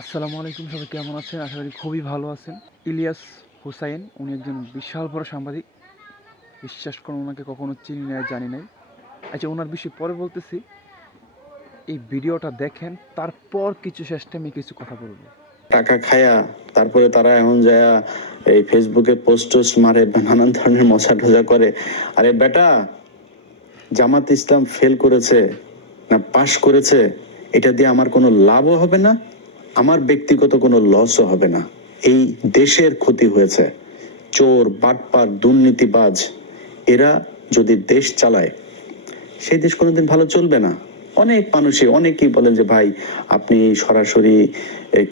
আসসালামু আলাইকুম, সবাই কেমন আছেন? আশা করি খুবই ভালো আছেন। ইলিয়াস হুসাইন উনি একজন বিশাল বড় সাংবাদিক। বিশ্বাস করুন, ওনাকে কখনো চিনি নাই, জানি নাই। আচ্ছা, ওনার বিষয়ে পরে বলতেছি। এই ভিডিওটা দেখেন, তারপর কিছু শেষে আমি কিছু কথা বলবো। টাকা খায়া তারপরে তারা এখন যায় এই ফেসবুকে পোস্ট টোস্ট মারে, নানান ধরনের মশা টোজা করে। আরে বেটা, জামাত ইসলাম ফেল করেছে না পাশ করেছে, এটা দিয়ে আমার কোনো লাভও হবে না, আমার ব্যক্তিগত কোনো লসও হবে না। এই দেশের ক্ষতি হয়েছে। চোর, বাটপার, দুর্নীতিবাজ এরা যদি দেশ চালায়, সেই দেশ কোনোদিন ভালো চলবে না। অনেক মানুষই অনেকেই বলেন যে ভাই, আপনি সরাসরি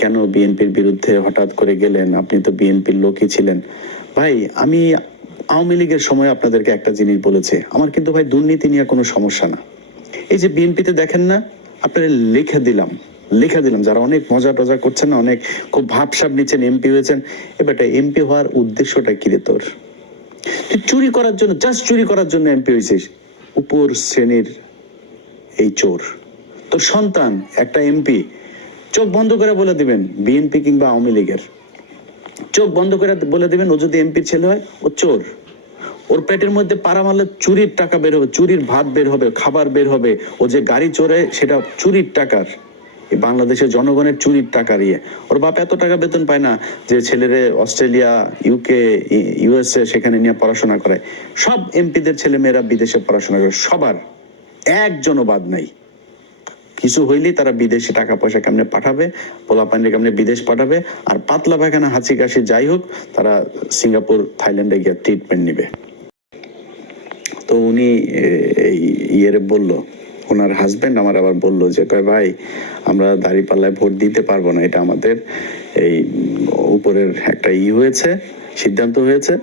কেন বিএনপির বিরুদ্ধে হঠাৎ করে গেলেন, আপনি তো বিএনপির লোকই ছিলেন। ভাই, আমি আওয়ামী লীগের সময় আপনাদেরকে একটা জিনিস বলেছে, আমার কিন্তু ভাই দুর্নীতি নিয়ে কোনো সমস্যা না। এই যে বিএনপিতে দেখেন না, আপনারা লিখে দিলাম যারা অনেক মজা টজা করছেন না, অনেক খুব ভাবসাব নিচ্ছেন, এমপি হয়েছেন। এবারটা এমপি হওয়ার উদ্দেশ্যটা কি রে তোর? তুই চুরি করার জন্য, জাস্ট চুরি করার জন্য এমপি হয়েছিস? উপর শ্রেণীর এই চোর। তোর সন্তান একটা এমপি, চোখ বন্ধ করে বলে দিবেন বিএনপি কিংবা আওয়ামী লীগের, চোখ বন্ধ করে বলে দিবেন ও যদি এমপির ছেলে হয় ও চোর। ওর পেটের মধ্যে পাড়া মারলে চুরির টাকা বের হবে, চুরির ভাত বের হবে, খাবার বের হবে। ও যে গাড়ি চড়ে সেটা চুরির টাকার, এই বাংলাদেশের জনগণের চুরির টাকার ইয়ে। ওর বাপ এত টাকা বেতন পায় না যে ছেলেরে অস্ট্রেলিয়া, ইউকে, ইউএসএ সেখানে নিয়ে পড়াশোনা করায়। সব এমপিদের ছেলে মেয়েরা বিদেশে পড়াশোনা করে, সবার, একজনও বাদ নাই। কিছু হইলেই তারা বিদেশে টাকা পয়সা কেমনে পাঠাবে, পোলাপানির কেমনে বিদেশ পাঠাবে, আর পাতলা পায়খানা, হাঁচি কাশি যাই হোক, তারা সিঙ্গাপুর, থাইল্যান্ডে গিয়ে ট্রিটমেন্ট নিবে। তো উনি এই ইয়েরে বলল, ওনার হাজবেন্ড আমার আবার বললো যে কয় ভাই, আমরা দাঁড়িপাল্লায় ভোট দিতে পারবো না, এটা আমাদের এই উপরের একটা হয়েছে, সিদ্ধান্ত হয়েছে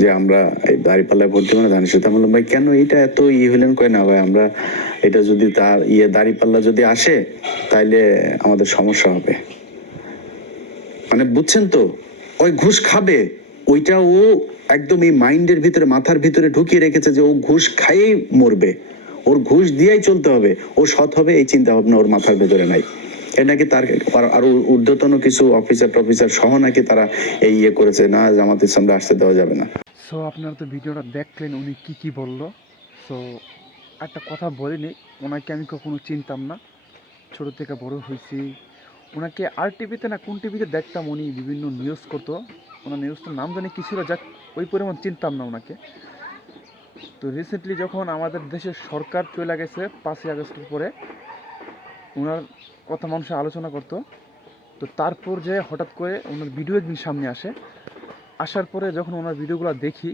যে আমরা এই দাঁড়িপাল্লায় ভোট দেবো না, ধানের সাথে। বললাম ভাই কেন এটা এত হইলেন? কয় না ভাই, আমরা এটা যদি তার দাঁড়িপাল্লা যদি আসে তাইলে আমাদের সমস্যা হবে। মানে বুঝছেন তো, ওই ঘুষ খাবে, ওইটা ও একদম এই মাইন্ডের ভিতরে, মাথার ভিতরে ঢুকিয়ে রেখেছে যে ও ঘুষ খাইয়েই মরবে, ওর ঘুষ দিয়েই চলতে হবে, ও সৎ হবে, এই চিন্তা ভাবনা ওর মাথার ভেতরে নাই। এ নাকি তার আরো ঊর্ধ্বতন কিছু অফিসার টফিসার সহ নাকি তারা এই করেছে, না জামাত ইসলামরা আসতে দেওয়া যাবে না। সো আপনারা তো ভিডিওটা দেখলেন, উনি কি বললো। সো একটা কথা বলিনি, ওনাকে আমি কখনো চিনতাম না, ছোটো থেকে বড় হয়েছি। ওনাকে আর টিভিতে না কোন টিভিতে দেখতাম, উনি বিভিন্ন নিউজ করতো। ওনার নিউজটার নাম জানি কী ছিল, যাক ওই পরিমাণ চিনতাম না ওনাকে। তো রিসেন্টলি যখন আমাদের দেশের সরকার চলে গেছে 5ই আগস্টের পরে, ওনার কথা মানুষের আলোচনা করতো। তো তারপর যে হঠাৎ করে ওনার ভিডিও একদিন সামনে আসার পরে যখন ওনার ভিডিওগুলো দেখি,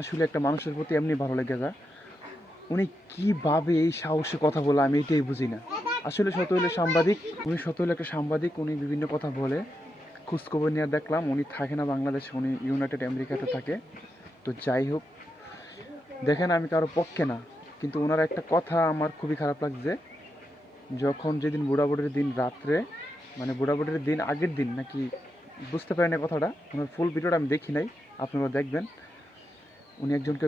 আসলে একটা মানুষের প্রতি এমনি ভালো লেগে যায়। উনি কীভাবে এই সাহসে কথা বলে, আমি এটাই বুঝি না। আসলে শত হইলে সাংবাদিক, উনি শত হইলে একটা সাংবাদিক, উনি বিভিন্ন কথা বলে। খোঁজখবর নিয়ে দেখলাম উনি থাকে না বাংলাদেশে, উনি ইউনাইটেড আমেরিকাতে থাকে। তো যাই হোক, দেখেন আমি কারো পক্ষে না, কিন্তু ওনার একটা কথা আমার খুবই খারাপ লাগছে। যখন যেদিন বুড়াবুড়ির দিন রাত্রে, মানে বুড়াবুড়ির দিন আগের দিন নাকি, বুঝতে পারেন না কথাটা, ওনার ফুল ভিডিওটা আমি দেখি নাই, আপনারা দেখবেন।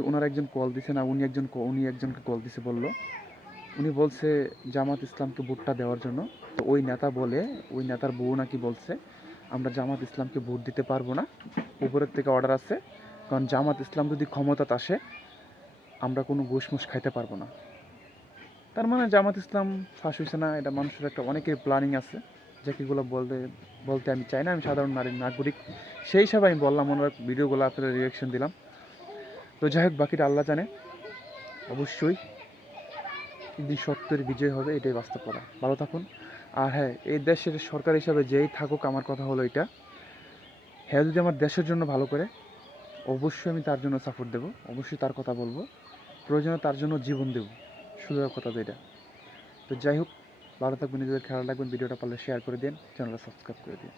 ওনার একজন কল দিছে না, উনি একজনকে কল দিছে, উনি বলছে জামাত ইসলামকে ভোটটা দেওয়ার জন্য। তো ওই নেতার বউ নাকি বলছে আমরা জামাত ইসলামকে ভোট দিতে পারবো না, উপরের থেকে অর্ডার আছে, কারণ জামাত ইসলাম যদি ক্ষমতাতে আসে আমরা কোনো ঘুষমুষ খাইতে পারবো না। তার মানে জামাত ইসলাম ফাঁস হয়েছে না, এটা মানুষের একটা অনেকের প্ল্যানিং আছে, যাকেগুলো বলতে আমি চাই না। আমি সাধারণ নাগরিক, সেই হিসাবে আমি বললাম, ওনার ভিডিওগুলো আপনারা রিয়াকশন দিলাম। তো যাই হোক, বাকিটা আল্লাহ জানে। অবশ্যই একদিন সত্যের বিজয় হবে, এটাই বাস্তব কথা। ভালো থাকুন। আর হ্যাঁ, এই দেশের সরকার হিসাবে যেই থাকুক, আমার কথা হলো এটা, হ্যাঁ যদি আমার দেশের জন্য ভালো করে, অবশ্যই আমি তার জন্য সাপোর্ট দেবো, অবশ্যই তার কথা বলবো, প্রয়োজনে তার জন্য জীবন দেবো, শুধু কথা তো এটা। তো যাই হোক, ভালো থাকবেন, নিজেদের খেয়াল রাখবেন, ভিডিওটা পারলে শেয়ার করে দিন, চ্যানেলটা সাবস্ক্রাইব করে দিন।